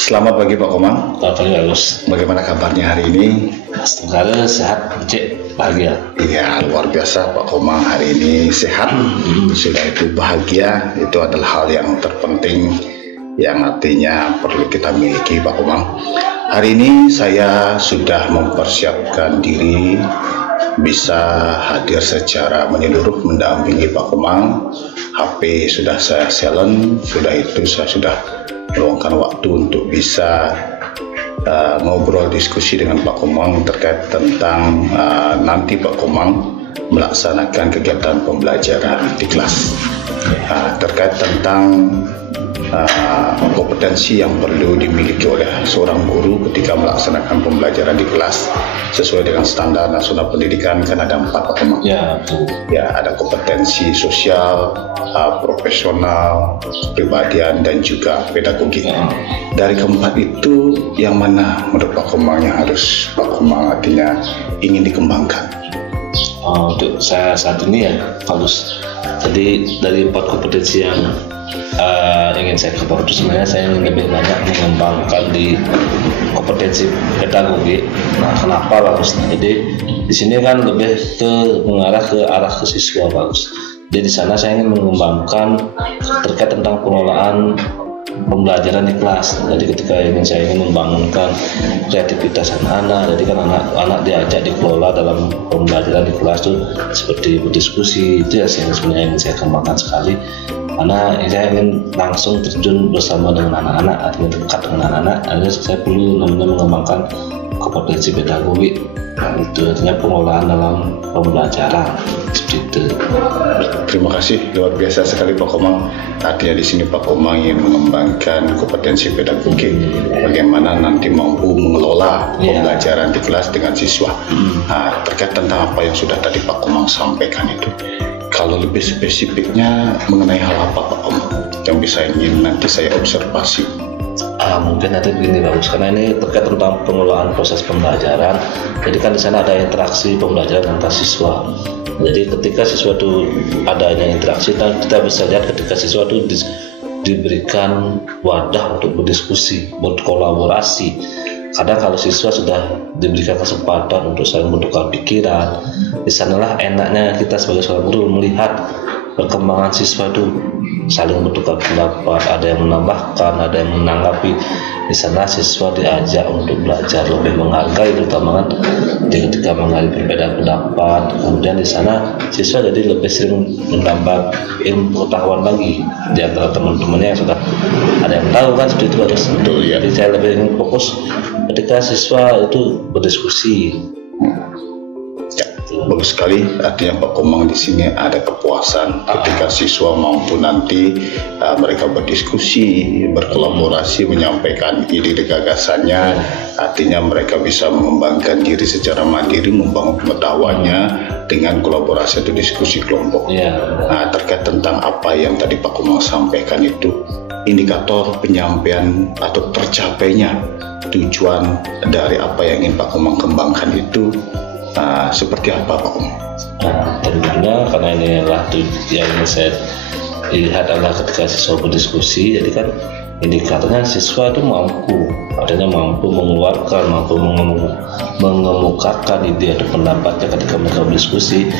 Selamat pagi Pak Komang. Selamat pagi Agus. Bagaimana kabarnya hari ini? Semoga sehat, cek, bahagia. Iya, luar biasa Pak Komang, hari ini sehat. Sudah itu bahagia, itu adalah hal yang terpenting yang artinya perlu kita miliki Pak Komang. Hari ini saya sudah mempersiapkan diri bisa hadir secara menyeluruh mendampingi Pak Komang. HP sudah saya silent, sudah itu saya sudah meluangkan waktu untuk bisa ngobrol diskusi dengan Pak Komang terkait tentang nanti Pak Komang melaksanakan kegiatan pembelajaran di kelas, terkait tentang kompetensi yang perlu dimiliki oleh seorang guru ketika melaksanakan pembelajaran di kelas sesuai dengan standar nasional pendidikan. Kan ada 4 Pak Komang. Ya, ada kompetensi sosial, profesional, kepribadian, dan juga pedagogik. Dari keempat itu, yang mana menurut Pak Komang yang harus Pak Komang artinya ingin dikembangkan? Untuk saya saat ini ya bagus. Jadi dari 4 kompetensi yang ingin saya kembangkan itu sebenarnya saya ingin lebih banyak mengembangkan di kompetensi pedagogi. Nah, kenapa bagus? Jadi di sini kan lebih mengarah ke arah ke siswa bagus. Jadi di sana saya ingin mengembangkan terkait tentang pengelolaan pembelajaran di kelas. Jadi ketika saya ingin membangunkan kreativitas anak-anak, jadi kan anak-anak diajak dikelola dalam pembelajaran di kelas itu seperti berdiskusi. Itu ya sebenarnya ingin saya kembangkan sekali, karena saya ingin langsung terjun bersama dengan anak-anak, artinya dekat dengan anak-anak. Artinya saya perlu mengembangkan kompetensi pedagogi, itu artinya pengelolaan dalam pembelajaran seperti itu. Terima kasih, luar biasa sekali Pak Komang. Artinya di sini Pak Komang ingin mengembangkan kompetensi pedagogi, bagaimana nanti mampu mengelola pembelajaran di kelas dengan siswa. Terkait tentang apa yang sudah tadi Pak Komang sampaikan itu, kalau lebih spesifiknya mengenai hal apa Pak Komang yang bisa ingin nanti saya observasi? Mungkin nanti begini bagus, karena ini terkait tentang pengelolaan proses pembelajaran. Jadi kan di sana ada interaksi pembelajaran antar siswa. Jadi ketika siswa itu adanya interaksi, dan kita bisa lihat ketika siswa itu diberikan wadah untuk berdiskusi, berkolaborasi. Kadang kalau siswa sudah diberikan kesempatan untuk saling bertukar pikiran, di sanalah enaknya kita sebagai seorang guru melihat perkembangan siswa itu saling bertukar pendapat, ada yang menambahkan, ada yang menanggapi. Di sana siswa diajak untuk belajar lebih menghargai, terutama kan ketika menghargai perbedaan pendapat. Kemudian di sana siswa jadi lebih sering menambah ilmu pengetahuan lagi di antara teman-temannya yang sudah ada yang tahu kan seperti itu harus. Betul ya. Jadi saya lebih ingin fokus ketika siswa itu berdiskusi. Bagus sekali, artinya Pak Komang di sini ada kepuasan ketika siswa mampu nanti mereka berdiskusi, berkolaborasi, menyampaikan ide gagasannya. Artinya mereka bisa mengembangkan diri secara mandiri, membangun pengetahuannya dengan kolaborasi atau diskusi kelompok. Nah, terkait tentang apa yang tadi Pak Komang sampaikan itu, indikator penyampaian atau tercapainya tujuan dari apa yang ingin Pak Komang kembangkan itu seperti apa Pak Komang? Tentunya karena ini adalah yang ingin saya lihat adalah ketika siswa berdiskusi, jadi kan indikatornya siswa itu mampu, artinya mampu mengeluarkan, mampu mengemukakan ide atau pendapatnya ketika mereka berdiskusi,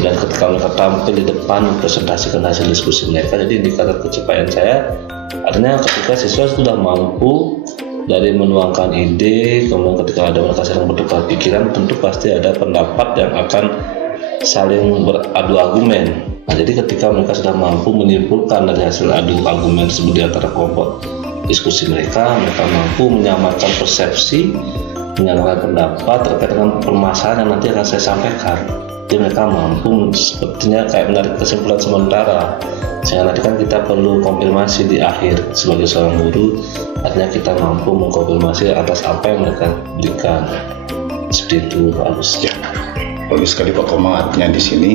dan ketika mereka tampil di depan presentasikan hasil diskusi mereka. Jadi indikator pencapaian saya artinya ketika siswa sudah mampu dari menuangkan ide, kemudian ketika ada mereka saling bertukar pikiran, tentu pasti ada pendapat yang akan saling beradu argumen. Nah, jadi ketika mereka sudah mampu menyimpulkan dari hasil adu argumen tersebut di antara kelompok diskusi mereka mampu menyamakan persepsi, menyamakan pendapat terkait dengan permasalahan yang nanti akan saya sampaikan. Jadi mereka mampu sepertinya kayak menarik kesimpulan sementara, sehingga nanti kan kita perlu konfirmasi di akhir sebagai seorang guru. Artinya kita mampu mengkonfirmasi atas apa yang mereka berikan. Seperti itu harus. Bagus sekali Pak Komang, artinya di sini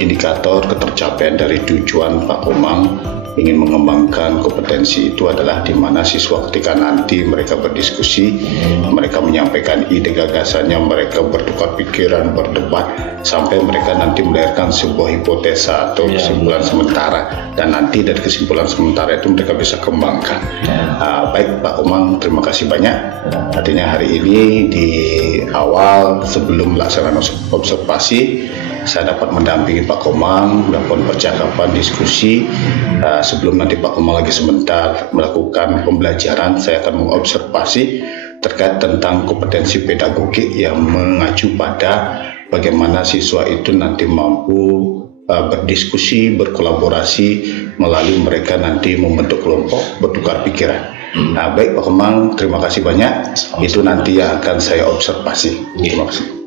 indikator ketercapaian dari tujuan Pak Komang ingin mengembangkan kompetensi itu adalah di mana siswa ketika nanti mereka berdiskusi, mereka menyampaikan ide gagasannya, mereka bertukar pikiran, berdebat, sampai mereka nanti melahirkan sebuah hipotesa atau kesimpulan sementara, dan nanti dari kesimpulan sementara itu mereka bisa kembangkan. Baik Pak Komang, terima kasih banyak. Artinya hari ini di awal sebelum pelaksanaan observasi, saya dapat mendampingi Pak Komang dalam percakapan diskusi. Sebelum nanti Pak Komang lagi sebentar melakukan pembelajaran, saya akan mengobservasi terkait tentang kompetensi pedagogik yang mengacu pada bagaimana siswa itu nanti mampu berdiskusi, berkolaborasi, melalui mereka nanti membentuk kelompok, bertukar pikiran. Baik Pak Komang, terima kasih banyak. Itu nanti yang akan saya observasi. Terima kasih.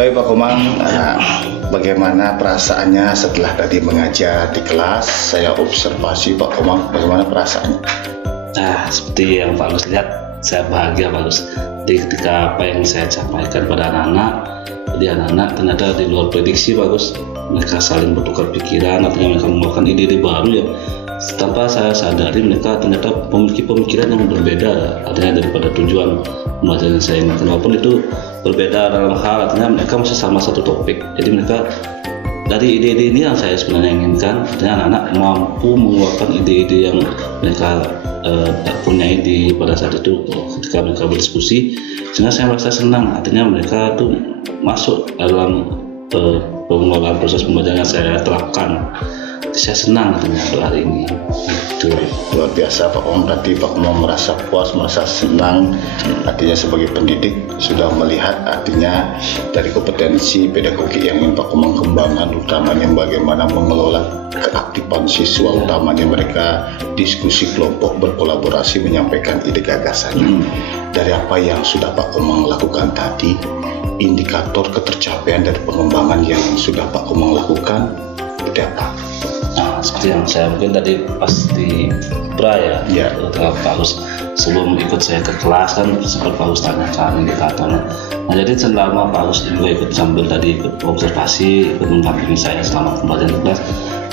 Baik Pak Komang, bagaimana perasaannya setelah tadi mengajar di kelas? Saya observasi Pak Komang, bagaimana perasaannya? Nah, seperti yang Pak Gus lihat, saya bahagia Pak Gus. Jadi ketika apa yang saya sampaikan pada anak-anak, jadi anak-anak ternyata di luar prediksi Pak Gus. Mereka saling bertukar pikiran, artinya mereka mengeluarkan ide-ide baru yang tanpa saya sadari mereka ternyata memiliki pemikiran yang berbeda, artinya daripada tujuan pembelajaran yang saya inginkan. Walaupun itu berbeda dalam hal, artinya mereka masih sama satu topik. Jadi mereka dari ide-ide ini yang saya sebenarnya inginkan, artinya anak-anak mampu mengeluarkan ide-ide yang mereka punyai pada saat itu ketika mereka berdiskusi, sehingga saya merasa senang. Artinya mereka tuh masuk dalam pengelolaan proses pembelajaran yang saya terapkan. Saya senang dengan hari ini. Itu luar biasa Pak Komang. Tadi Pak Komang merasa puas, merasa senang. Artinya sebagai pendidik sudah melihat artinya dari kompetensi pedagogi yang ingin Pak Komang kembangkan, utamanya bagaimana mengelola keaktifan siswa, utamanya mereka diskusi kelompok, berkolaborasi, menyampaikan ide gagasannya. Dari apa yang sudah Pak Komang lakukan tadi, indikator ketercapaian dari pengembangan yang sudah Pak Komang lakukan itu apa? Nah, seperti yang saya mungkin tadi pas di Pra dengan Pak Gus sebelum ikut saya ke kelas kan sempat Pak Gus tanyakan indikatornya. Nah, jadi selama Pak Gus juga ikut sambil tadi ikut observasi, ikut mendampingi saya selama pembelajaran di kelas.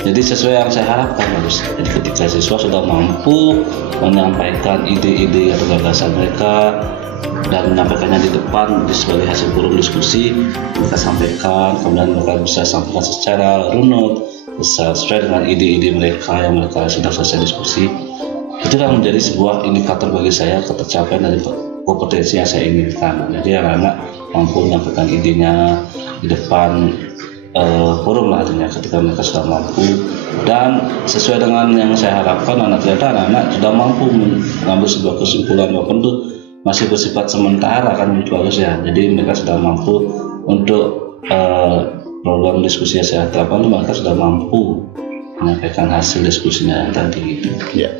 Jadi sesuai yang saya harapkan Pak Gus. Jadi ketika siswa sudah mampu menyampaikan ide-ide atau gagasan mereka dan menyampaikannya di depan sebagai hasil forum diskusi, mereka sampaikan, kemudian mereka bisa sampaikan secara runut, sesuai dengan ide-ide mereka yang mereka sudah selesai diskusi. Itulah menjadi sebuah indikator bagi saya ketercapaian dari kompetensi yang saya inginkan. Jadi anak-anak mampu menyampaikan idenya di depan forum lah, artinya ketika mereka sudah mampu dan sesuai dengan yang saya harapkan, ternyata anak-anak sudah mampu mengambil sebuah kesimpulan walaupun itu masih bersifat sementara kan bagus ya. Jadi mereka sudah mampu untuk program diskusi yang saya terapkan, mereka sudah mampu menyampaikan hasil diskusinya yang tadi itu. Ya,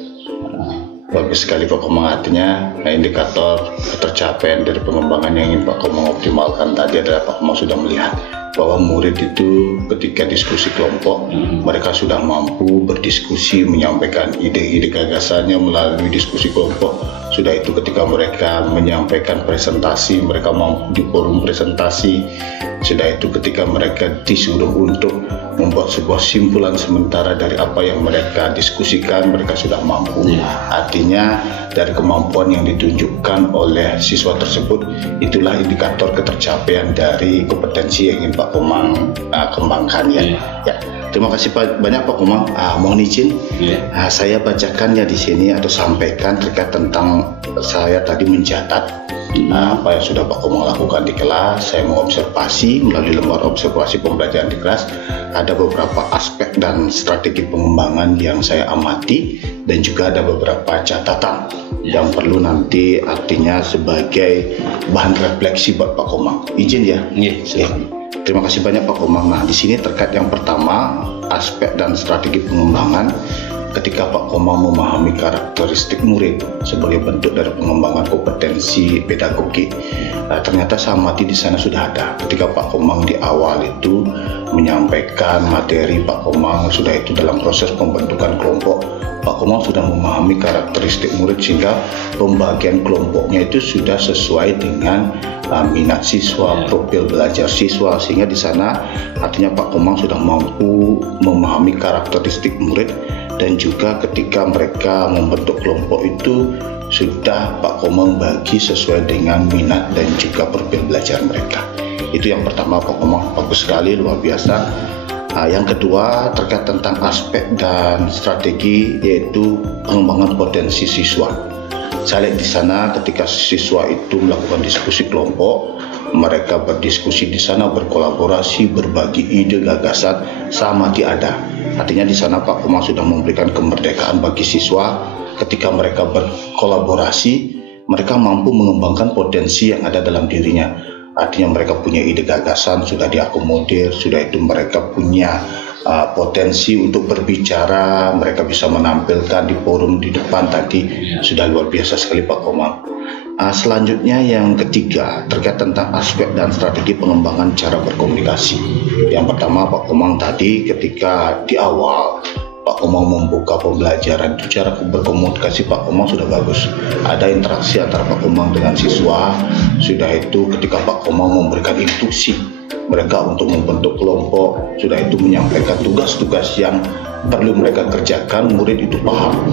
bagus sekali Pak Komang. Artinya indikator ketercapaian dari pengembangan yang ingin Pak Komang optimalkan tadi adalah Pak Komang sudah melihat bahwa murid itu ketika diskusi kelompok mereka sudah mampu berdiskusi, menyampaikan ide-ide gagasannya melalui diskusi kelompok. Sudah itu ketika mereka menyampaikan presentasi, mereka mampu di forum presentasi. Sudah itu ketika mereka disuruh untuk membuat sebuah simpulan sementara dari apa yang mereka diskusikan, mereka sudah mampu. Artinya dari kemampuan yang ditunjukkan oleh siswa tersebut, itulah indikator ketercapaian dari kompetensi yang ingin Pak Komang kembangkan ya. Terima kasih banyak Pak Komang. Mohon izin, saya bacakannya di sini atau sampaikan terkait tentang saya tadi mencatat apa yang sudah Pak Komang lakukan di kelas. Saya mengobservasi melalui lembar observasi pembelajaran di kelas. Ada beberapa aspek dan strategi pengembangan yang saya amati dan juga ada beberapa catatan yang perlu nanti artinya sebagai bahan refleksi buat Pak Komang. Izin ya? Silakan. Terima kasih banyak Pak Komang. Nah, di sini terkait yang pertama, aspek dan strategi pengembangan. Ketika Pak Komang memahami karakteristik murid sebagai bentuk dari pengembangan kompetensi pedagogi, ternyata saya amati di sana sudah ada. Ketika Pak Komang di awal itu menyampaikan materi, Pak Komang sudah itu dalam proses pembentukan kelompok, Pak Komang sudah memahami karakteristik murid sehingga pembagian kelompoknya itu sudah sesuai dengan minat siswa, profil belajar siswa, sehingga di sana artinya Pak Komang sudah mampu memahami karakteristik murid dan juga ketika mereka membentuk kelompok itu sudah Pak Komang bagi sesuai dengan minat dan juga profil belajar mereka. Itu yang pertama Pak Komang, bagus sekali, luar biasa. Yang kedua terkait tentang aspek dan strategi yaitu pengembangan potensi siswa. Saya lihat di sana ketika siswa itu melakukan diskusi kelompok, mereka berdiskusi di sana, berkolaborasi, berbagi ide gagasan sama ada. Artinya di sana Pak Komang sudah memberikan kemerdekaan bagi siswa. Ketika mereka berkolaborasi, mereka mampu mengembangkan potensi yang ada dalam dirinya. Artinya mereka punya ide gagasan, sudah diakomodir, sudah itu mereka punya potensi untuk berbicara, mereka bisa menampilkan di forum di depan tadi, sudah luar biasa sekali Pak Komang. Selanjutnya yang ketiga terkait tentang aspek dan strategi pengembangan cara berkomunikasi. Yang pertama Pak Komang tadi ketika di awal Pak Komang membuka pembelajaran itu cara berkomunikasi Pak Komang sudah bagus. Ada interaksi antara Pak Komang dengan siswa. Sudah itu ketika Pak Komang memberikan instruksi mereka untuk membentuk kelompok, sudah itu menyampaikan tugas-tugas yang perlu mereka kerjakan, murid itu paham.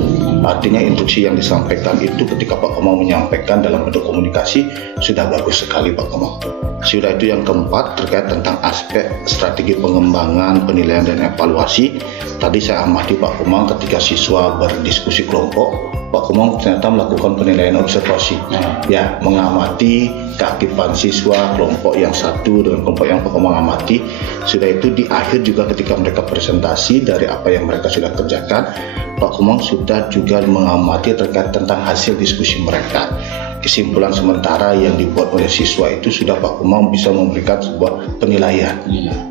Artinya instruksi yang disampaikan itu ketika Pak Komang menyampaikan dalam bentuk komunikasi sudah bagus sekali Pak Komang. Sudah itu yang keempat terkait tentang aspek strategi pengembangan, penilaian dan evaluasi. Tadi saya amati Pak Komang ketika siswa berdiskusi kelompok, Pak Komang ternyata melakukan penilaian observasi, ya, mengamati keaktifan siswa kelompok yang satu dengan kelompok yang Pak Komang amati. Sudah itu di akhir juga ketika mereka presentasi dari apa yang mereka sudah kerjakan, Pak Komang sudah juga mengamati terkait tentang hasil diskusi mereka. Kesimpulan sementara yang dibuat oleh siswa itu sudah Pak Komang bisa memberikan sebuah penilaian.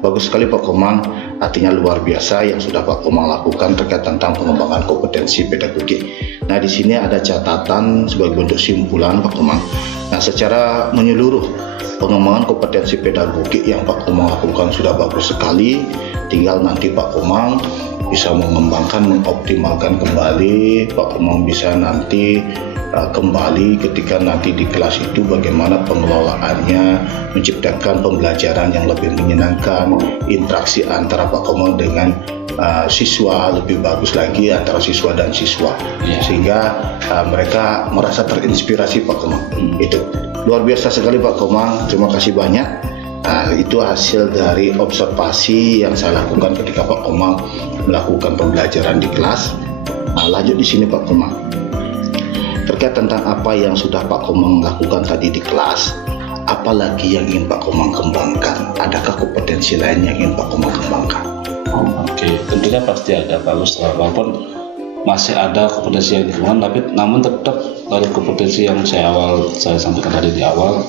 Bagus sekali Pak Komang, artinya luar biasa yang sudah Pak Komang lakukan terkait tentang pengembangan kompetensi pedagogik. Nah, di sini ada catatan sebagai bentuk simpulan Pak Komang. Nah, secara menyeluruh pengembangan kompetensi pedagogik yang Pak Komang lakukan sudah bagus sekali. Tinggal nanti Pak Komang bisa mengembangkan, mengoptimalkan kembali. Pak Komang bisa nanti kembali ketika nanti di kelas itu bagaimana pengelolaannya, menciptakan pembelajaran yang lebih menyenangkan, interaksi antara Pak Komang dengan siswa lebih bagus lagi antara siswa dan siswa, sehingga mereka merasa terinspirasi Pak Komang. Itu luar biasa sekali Pak Komang, terima kasih banyak. Itu hasil dari observasi yang saya lakukan ketika Pak Komang melakukan pembelajaran di kelas. Lanjut di sini Pak Komang, terkait tentang apa yang sudah Pak Komang lakukan tadi di kelas, apalagi yang ingin Pak Komang kembangkan? Adakah kompetensi lain yang ingin Pak Komang kembangkan? Oke, tentunya pasti ada Pak Gus, walaupun masih ada kompetensi yang dikembangkan, tapi namun tetap dari kompetensi yang saya sampaikan tadi di awal,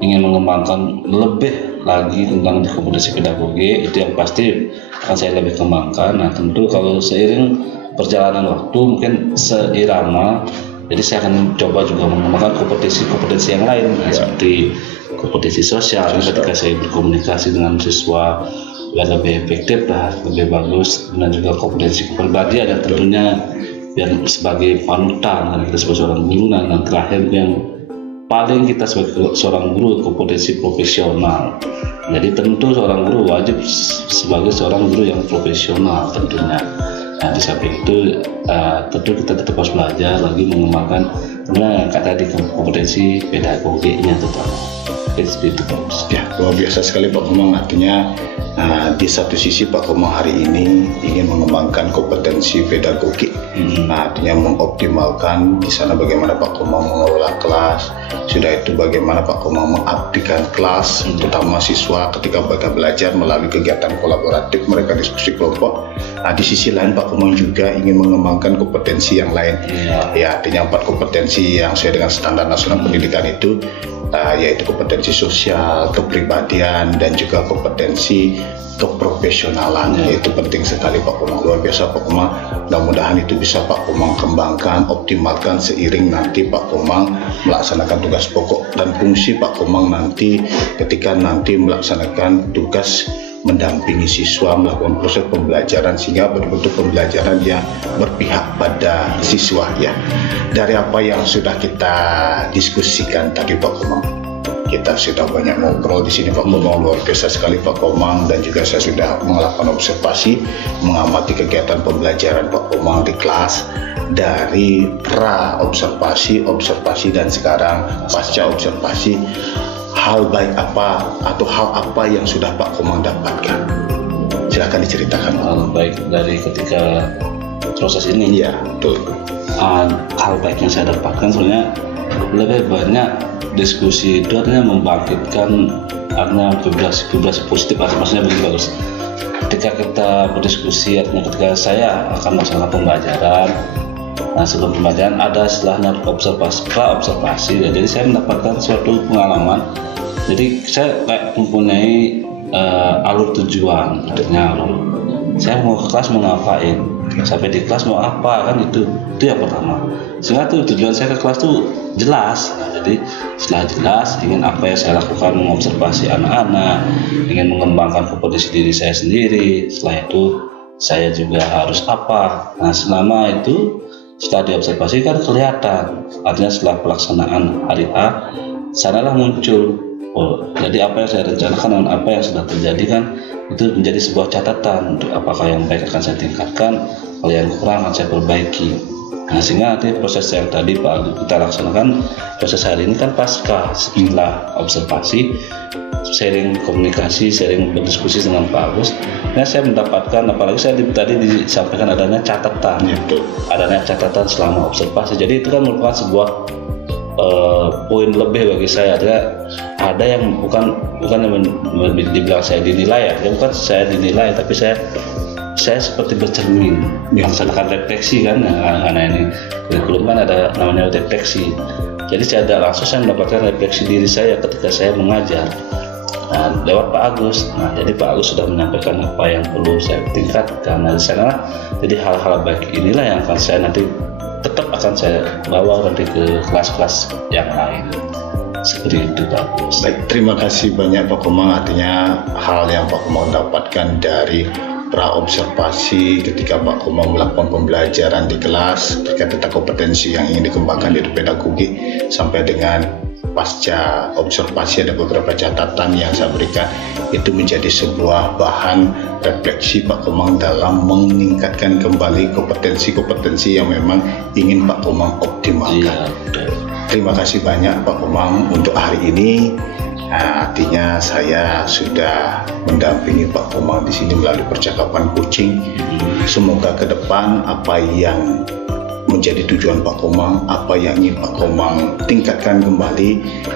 ingin mengembangkan lebih lagi tentang kompetensi pedagogi, itu yang pasti akan saya lebih kembangkan. Nah, tentu kalau seiring perjalanan waktu mungkin seirama, jadi saya akan coba juga mengembangkan kompetensi yang lain, seperti kompetensi sosial. Ketika saya berkomunikasi dengan siswa biar lebih efektif lah, lebih bagus, dan juga kompetensi kepribadian dan tentunya biar sebagai panutan dan kita sebagai seorang guru. Dan terakhir yang paling kita sebagai seorang guru, kompetensi profesional. Jadi tentu seorang guru wajib sebagai seorang guru yang profesional tentunya. Nah, di samping itu tentu kita tetap harus belajar lagi mengembangkan tadi kompetensi pedagogiknya tetap. Itu ya, luar biasa sekali Pak Komang. Artinya di satu sisi Pak Komang hari ini ingin mengembangkan kompetensi pedagogik, artinya mengoptimalkan di sana bagaimana Pak Komang mengelola kelas. Sudah itu bagaimana Pak Komang mengabdikan kelas, terutama siswa ketika mereka belajar melalui kegiatan kolaboratif, mereka diskusi kelompok. Di sisi lain Pak Komang juga ingin mengembangkan kompetensi yang lain. Ya, artinya 4 kompetensi yang sesuai dengan standar nasional pendidikan itu, yaitu kompetensi sosial, kepribadian, dan juga kompetensi keprofesionalan. Itu penting sekali Pak Komang, luar biasa Pak Komang. Mudah-mudahan itu bisa Pak Komang kembangkan, optimalkan seiring nanti Pak Komang melaksanakan tugas pokok dan fungsi Pak Komang nanti ketika nanti melaksanakan tugas mendampingi siswa melakukan proses pembelajaran, sehingga berbentuk pembelajaran yang berpihak pada siswa. Ya, dari apa yang sudah kita diskusikan tadi Pak Komang, kita sudah banyak ngobrol di sini Pak Komang, luar biasa sekali Pak Komang, dan juga saya sudah melakukan observasi, mengamati kegiatan pembelajaran Pak Komang di kelas dari pra observasi, dan sekarang pasca observasi. Hal baik apa atau hal apa yang sudah Pak Komang dapatkan? Silakan diceritakan. Baik, dari ketika proses ini. Iya, betul. Hal baik yang saya dapatkan sebenarnya lebih banyak diskusi itu artinya membangkitkan artinya vibrasi positif, maksudnya begitu bagus. Ketika kita berdiskusi, artinya ketika saya akan melaksanakan pembelajaran, sebelum pembelajaran ada istilahnya observasi. Jadi saya mendapatkan suatu pengalaman. Jadi saya kayak mempunyai alur tujuan, artinya saya mau ke kelas mau ngapain. Sampai di kelas mau apa kan, itu yang pertama. Sehingga tuh tujuan saya ke kelas tuh jelas. Nah, jadi setelah jelas ingin apa yang saya lakukan, mengobservasi anak-anak, ingin mengembangkan kompetensi diri saya sendiri. Setelah itu saya juga harus apa. Nah, selama itu setelah diobservasi kan kelihatan. Artinya setelah pelaksanaan hari A, sanalah muncul. Oh, jadi apa yang saya rencanakan dan apa yang sudah terjadi kan itu menjadi sebuah catatan untuk apakah yang baik akan saya tingkatkan, kalau yang kurang akan saya perbaiki. Nah, sehingga nanti proses yang tadi Pak Agus kita laksanakan, proses hari ini kan pasca setelah observasi, sharing komunikasi, sharing berdiskusi dengan Pak Agus. Nah, saya mendapatkan, apalagi saya tadi disampaikan adanya catatan, adanya catatan selama observasi. Jadi itu kan merupakan sebuah poin lebih bagi saya. Ada yang bukan yang dibilang saya dinilai ya, bukan saya dinilai, tapi saya seperti bercermin, melaksanakan refleksi kan. Karena ini kurikulum kan ada namanya refleksi. Jadi saya langsung saya mendapatkan refleksi diri saya ketika saya mengajar. Nah, lewat Pak Agus. Nah, jadi Pak Agus sudah menyampaikan apa yang perlu saya tingkatkan. Nah, di sana jadi hal-hal baik inilah yang akan saya nanti tetap akan saya bawa nanti ke kelas-kelas yang lain. Seperti itu Pak Agus. Baik, terima kasih banyak Pak Komang. Artinya hal yang Pak Komang dapatkan dari praobservasi ketika Pak Komang melakukan pembelajaran di kelas terkait tentang kompetensi yang ingin dikembangkan di pedagogik, sampai dengan pasca observasi ada beberapa catatan yang saya berikan, itu menjadi sebuah bahan refleksi Pak Komang dalam meningkatkan kembali kompetensi-kompetensi yang memang ingin Pak Komang optimalkan. Terima kasih banyak Pak Komang untuk hari ini. Nah, artinya saya sudah mendampingi Pak Komang di sini melalui percakapan coaching. Semoga ke depan apa yang menjadi tujuan Pak Komang, apa yang ingin Pak Komang tingkatkan kembali,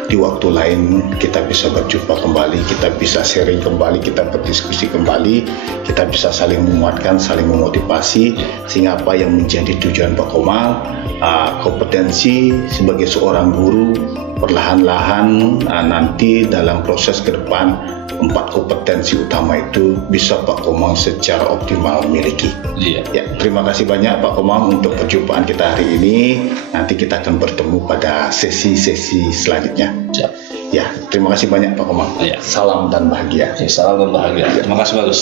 di waktu lain kita bisa berjumpa kembali, kita bisa sharing kembali, kita berdiskusi kembali, kita bisa saling menguatkan, saling memotivasi, sehingga apa yang menjadi tujuan Pak Komang, kompetensi sebagai seorang guru, perlahan-lahan nanti dalam proses ke depan 4 kompetensi utama itu bisa Pak Komang secara optimal miliki. Ya, terima kasih banyak Pak Komang untuk perjumpaan kita hari ini. Nanti kita akan bertemu pada sesi-sesi selanjutnya. Ya, terima kasih banyak Pak Komang. Ya. Salam dan bahagia. Salam dan bahagia. Terima kasih Bagus.